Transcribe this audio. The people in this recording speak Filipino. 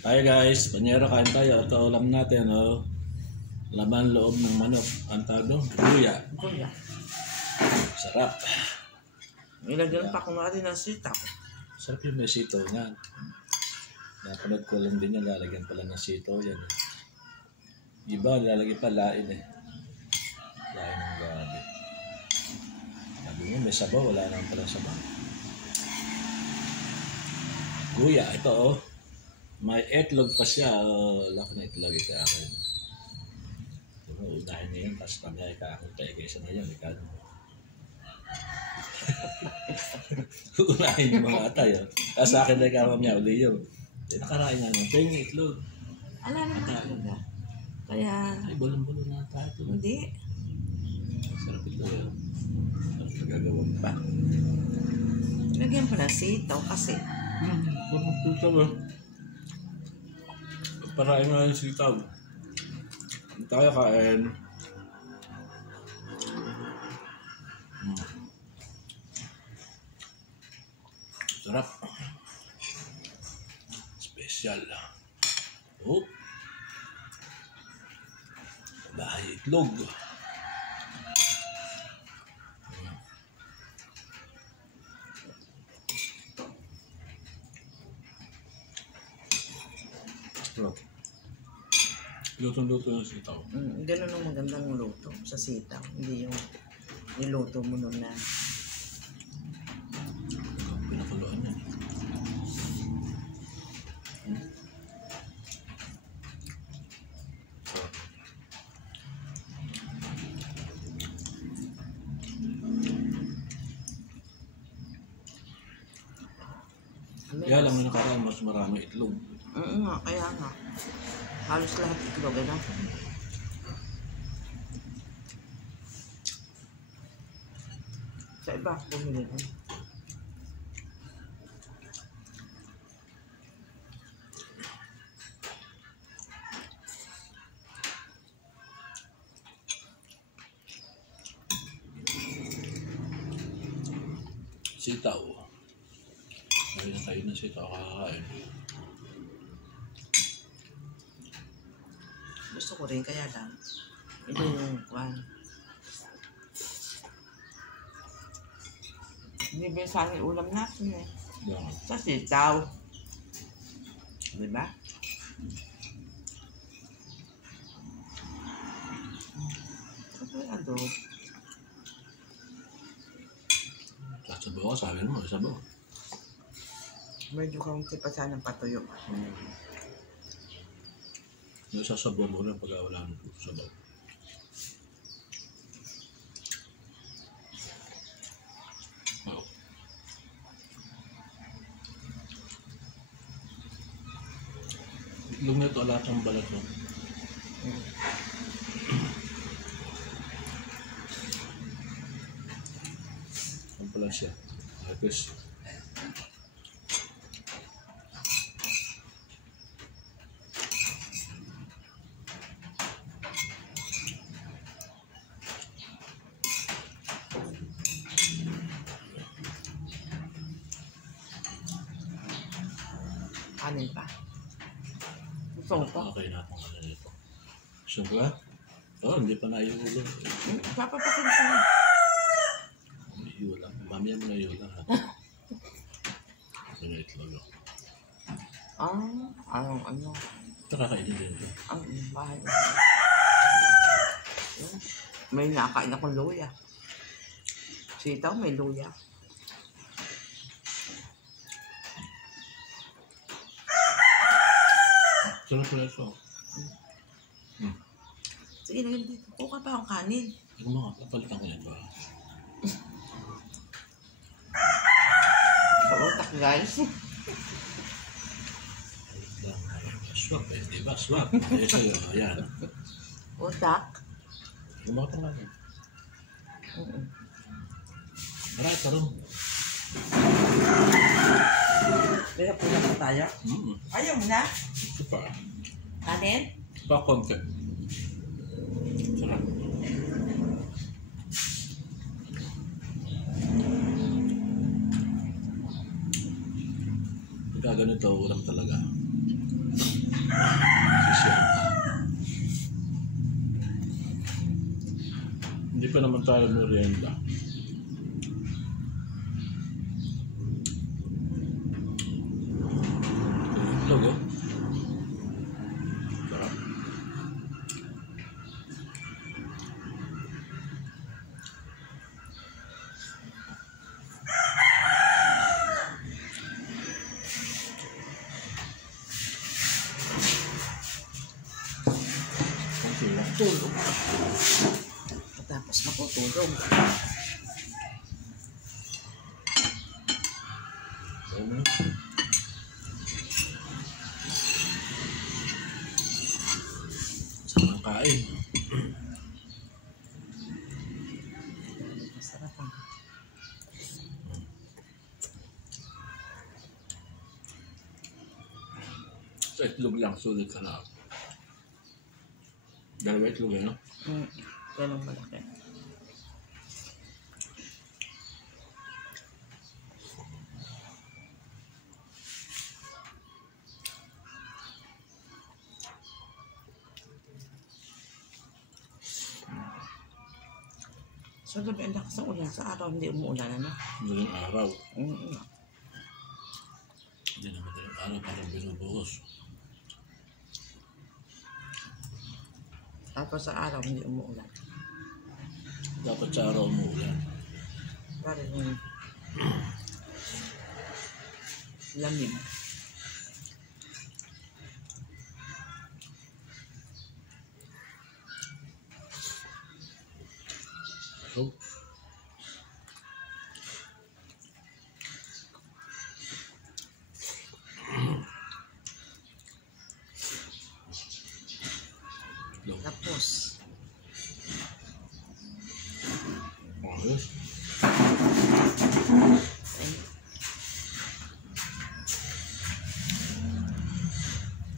Hi guys, panyero kain tayo. Ito ulam natin, oh. Laman loob ng manok. Ang tawag doon? Luya. Kuya. Sarap. Ilagyan pa ko natin ng sitaw. Sarap yung may sitaw niyan. Napanood ko lang din yan, lalagyan pala ng sitaw yan. Iba, lalagyan pa lain eh. Lain ng gabi. Sabi mo, may sabaw, wala naman pala sabaw. Luya, ito oh. May itlog pa siya. Laki na itlog ito akin. Diba, unahin niya yun. Tapos pamiyay ka akong tayo kaysa na yun. Ikaw. Unahin yung mga atay. Tapos sa akin na ikaw mamaya uli yun. Nakarain nga naman. Tayo yung itlog. Ala naman itlog ah. Kaya... Ay, bulong-bulong na tayo. Hindi. Sarap ito yun. Sarap nagagawin pa. Lagyan pa ng sitaw kasi. Sarap sitaw eh. Parain nga yung sitaw. Tayo kain. Sarap. Special. Oh. Bahay itlog. Sarap. Lutong-luto yung sitaw. Ganun ang magandang luto sa sitaw. Hindi yung niluto mo nun na. Pinakuluan yan. Kaya lang may nakaraan mas marami itlog. Oo nga, kaya nga. Halos lahat itlog, ano? Sa iba, bumili ko. Sitaw. Kaya na kayo ng sitaw kakain. Gusto ko rin, kaya lang. Ito yung kwan. Hindi ba sana yung ulam natin eh. Bakit? Sa sitaw. Diba? Ito yung adobo. Sasabaw ka, sabi mo, sabaw. Medyo kaunti pa sana ng patuyo. Yung sasabaw mo rin pag wala ng sabaw. Oh. Itlog na ito, lahat ng balat mo. Ano pala siya? Tapos, Kanin pa. Gusto mo pa? okay natin ano nito. Siyempre? Oh, hindi pa naiulo. Papapakin ko na. Iulo. Mamaya mo na iulo ha. Ito na itlog. Ano? Ito kakainin din ito. Ang bahay. May nakain akong luya. Sitaw, may luya. Sarap pala ito. Sige na dito. Kuha pa akong kanin. Yung mga papalitan ko yan ba? Sa utak, guys. Swap eh, di ba? Swap. Eh, sa'yo, ayan. Utak? Gumakot nga yan. Maray, tarong. Kaya pula pa tayo. Ayaw mo na? Ito pa. Kanin? Pa konti. Sarap. Pagka ganito, ulam talaga. Sisyan. Hindi pa naman tayo merienda. Itlog oh. Sarap. Okay lang. Tulog. Tapos matutulog. Sarap kain. Masarap ang Sa itlog lang, sulit ka na. Dalawa itlog eh, no? ganun malaki. Sa gabi, ang lakas ng ulan. Sa araw, hindi umuulan, ano? Madaling araw. Mm. Hindi na madaling araw, parang binubuhos. Tapos sa araw, hindi umuulan. Dapat sa araw umuulan. Parang lamig. So, Tapos, ayos.